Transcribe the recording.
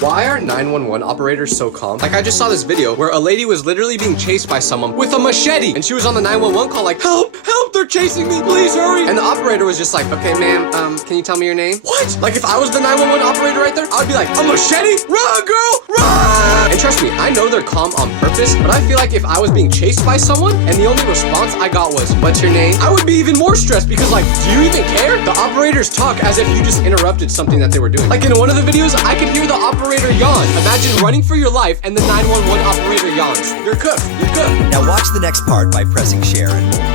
Why are 911 operators so calm? Like, I just saw this video where a lady was literally being chased by someone with a machete, and she was on the 911 call like, help, help, they're chasing me, please hurry. And the operator was just like, okay, ma'am, can you tell me your name? What? Like, if I was the 911 operator right there, I'd be like, a machete? Run, girl, run! And trust me, I know they're calm on purpose, but I feel like if I was being chased by someone and the only response I got was, what's your name? I would be even more stressed because, like, do you even care? The operators talk as if you just interrupted something that they were doing. Like, in one of the videos, I could hear the operator yawn. Imagine running for your life and the 911 operator yawns. You're cooked. You're cooked. Now watch the next part by pressing share and more.